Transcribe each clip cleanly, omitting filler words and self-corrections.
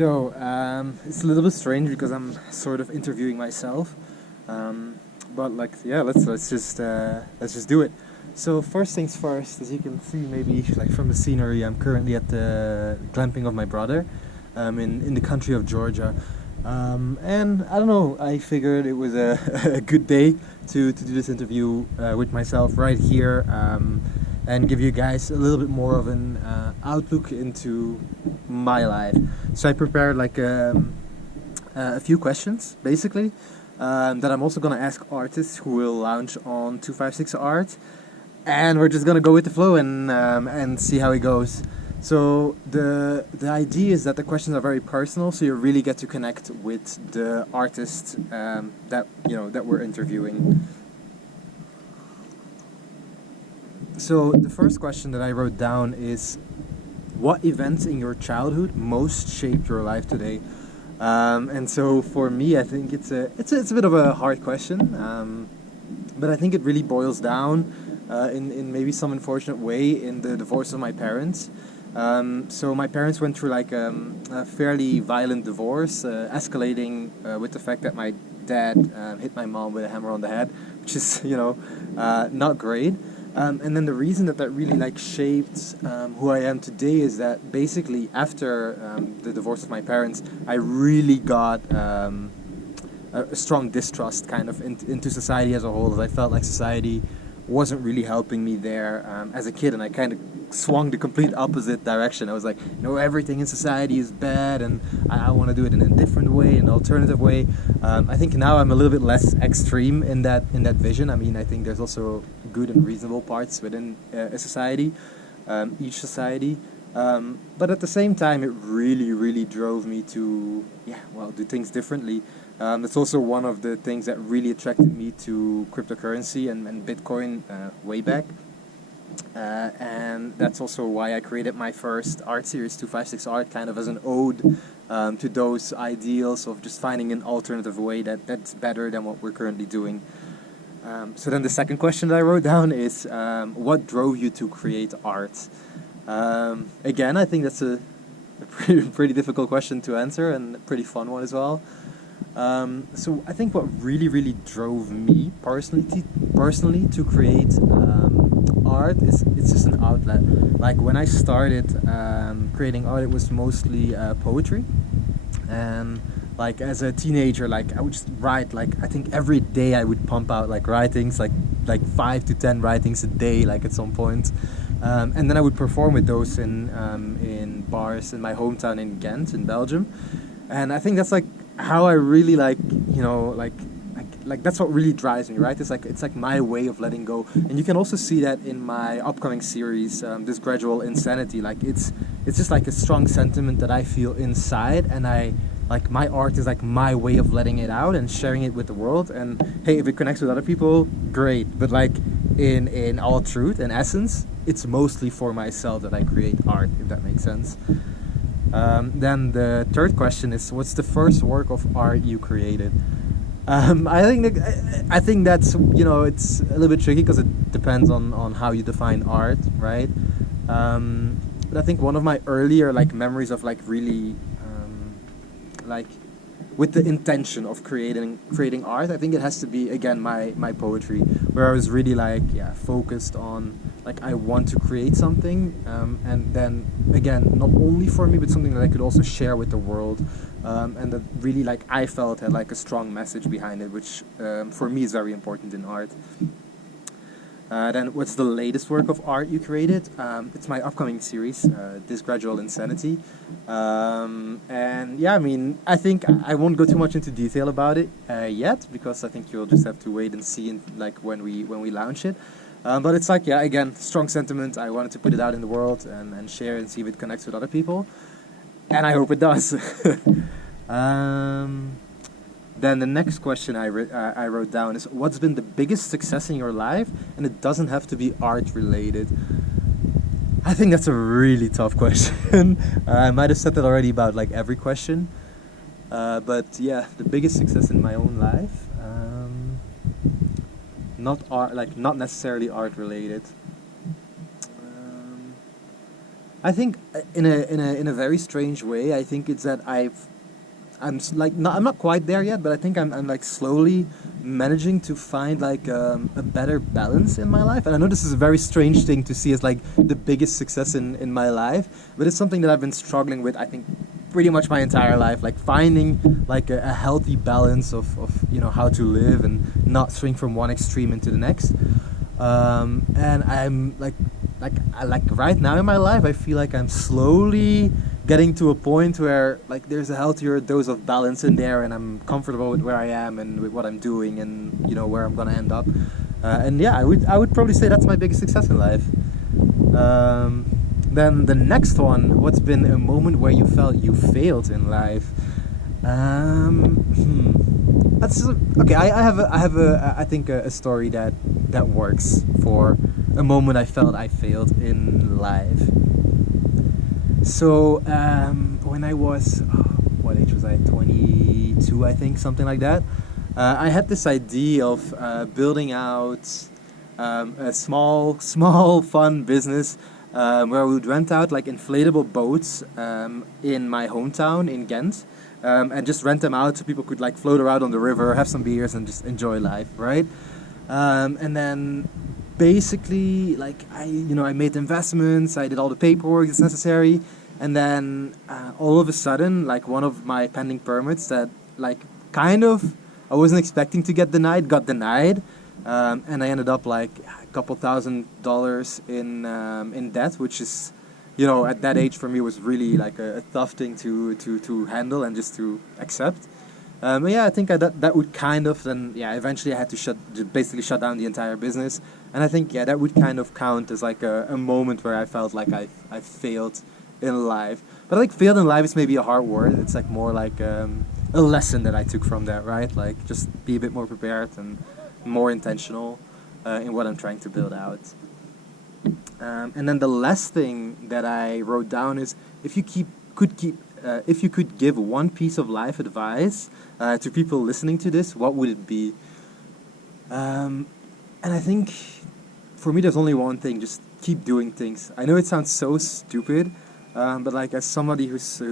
It's a little bit strange because I'm sort of interviewing myself, but like, yeah, let's just do it. So first things first, as you can see, maybe like from the scenery, I'm currently at the glamping of my brother, in the country of Georgia, and I don't know. I figured it was a, a good day to do this interview with myself right here. And give you guys a little bit more of an outlook into my life. So I prepared like a few questions, basically, that I'm also gonna ask artists who will launch on 256 Art, and we're just gonna go with the flow and see how it goes. So the idea is that the questions are very personal, so you really get to connect with the artist that we're interviewing. So the first question that I wrote down is, what events in your childhood most shaped your life today? And so for me, I think it's a bit of a hard question, but I think it really boils down in maybe some unfortunate way in the divorce of my parents. So my parents went through like a fairly violent divorce, escalating with the fact that my dad hit my mom with a hammer on the head, which is not great. And then the reason that really like shaped who I am today is that basically after the divorce of my parents, I really got a strong distrust kind of into society as a whole. As I felt like society wasn't really helping me there as a kid, and I kind of swung the complete opposite direction. I was like, everything in society is bad, and I want to do it in a different way, an alternative way. I think now I'm a little bit less extreme in that vision. I mean, I think there's also good and reasonable parts within a society, each society. But at the same time, it really, really drove me to, do things differently. That's also one of the things that really attracted me to cryptocurrency and Bitcoin way back. And that's also why I created my first art series, 256 Art, kind of as an ode to those ideals of just finding an alternative way that's better than what we're currently doing. So then the second question that I wrote down is, what drove you to create art? Again, I think that's a pretty difficult question to answer, and a pretty fun one as well. So I think what really, really drove me personally to create art is it's just an outlet. Like when I started creating art, it was mostly poetry, and like as a teenager, like I would just write. Like I think every day I would pump out like writings, like 5 to 10 writings a day, like at some point. And then I would perform with those in bars in my hometown in Ghent in Belgium, and I think that's like how I really like that's what really drives me, right? It's like my way of letting go, and you can also see that in my upcoming series, this gradual insanity. Like it's just like a strong sentiment that I feel inside, and I like my art is like my way of letting it out and sharing it with the world. And hey, if it connects with other people, great. But like in all truth and essence, it's mostly for myself that I create art, if that makes sense. Then the third question is, what's the first work of art you created? I think that's it's a little bit tricky because it depends on how you define art, right? But I think one of my earlier like memories of like really like with the intention of creating art, I think it has to be again my poetry, where I was really like focused on like I want to create something, and then again not only for me but something that I could also share with the world, and that really like I felt had like a strong message behind it, which for me is very important in art. Then what's the latest work of art you created? It's my upcoming series, This Gradual Insanity. And yeah, I mean, I think I won't go too much into detail about it yet, because I think you'll just have to wait and see like when we launch it. But it's like, again, strong sentiment. I wanted to put it out in the world and share and see if it connects with other people. And I hope it does. Then the next question I wrote down is, what's been the biggest success in your life? And it doesn't have to be art related. I think that's a really tough question. I might have said that already about like every question. But yeah, the biggest success in my own life, not necessarily art related. I think in a very strange way, I think it's that I'm not quite there yet, but I think I'm like slowly managing to find like a better balance in my life. And I know this is a very strange thing to see as like the biggest success in my life, but it's something that I've been struggling with, I think, pretty much my entire life, like finding like a healthy balance of how to live and not swing from one extreme into the next. And I'm like right now in my life, I feel like I'm slowly getting to a point where like there's a healthier dose of balance in there, and I'm comfortable with where I am and with what I'm doing, and where I'm gonna end up. And yeah, I would probably say that's my biggest success in life. Then the next one, what's been a moment where you felt you failed in life? That's okay. I think a story that works for a moment I felt I failed in life. So when I was, what age was I? 22, I think, something like that. I had this idea of building out a small, fun business where we would rent out like inflatable boats in my hometown in Ghent. And just rent them out so people could like float around on the river, have some beers, and just enjoy life, right? And then basically, like I made investments, I did all the paperwork that's necessary, and then all of a sudden, like one of my pending permits that like kind of I wasn't expecting to get denied, got denied, and I ended up like a couple $1,000 in debt, which is, at that age for me was really like a tough thing to handle and just to accept. But yeah, I think that would kind of then, yeah, eventually I had to basically shut down the entire business. And I think, yeah, that would kind of count as like a moment where I felt like I failed in life. But I think failed in life is maybe a hard word. It's like more like a lesson that I took from that, right? Like just be a bit more prepared and more intentional in what I'm trying to build out. And then the last thing that I wrote down is if you could give one piece of life advice to people listening to this, what would it be? And I think for me, there's only one thing: just keep doing things. I know it sounds so stupid, but like as somebody who's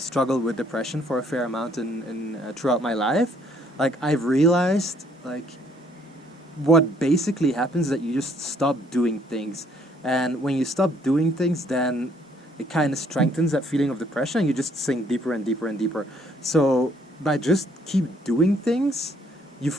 struggled with depression for a fair amount in throughout my life, like I've realized like what basically happens is that you just stop doing things. And when you stop doing things, then it kind of strengthens that feeling of depression, and you just sink deeper and deeper and deeper. So by just keep doing things, you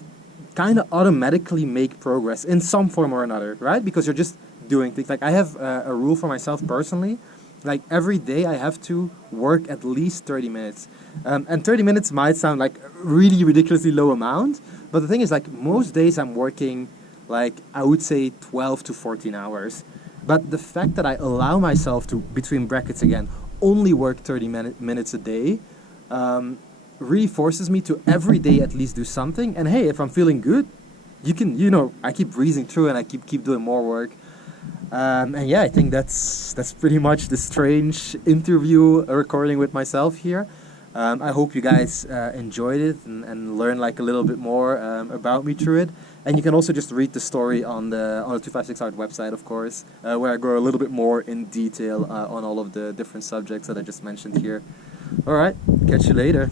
kind of automatically make progress in some form or another, right? Because you're just doing things. Like I have a rule for myself personally. Like every day I have to work at least 30 minutes. And 30 minutes might sound like a really ridiculously low amount, but the thing is like most days I'm working like I would say 12 to 14 hours. But the fact that I allow myself to, between brackets again, only work 30 minutes a day, really forces me to every day at least do something. And hey, if I'm feeling good, I keep breezing through and I keep doing more work. And yeah, I think that's pretty much the strange interview recording with myself here. I hope you guys enjoyed it and learned like a little bit more about me through it. And you can also just read the story on the 256 Art website, of course, where I go a little bit more in detail on all of the different subjects that I just mentioned here. All right, catch you later.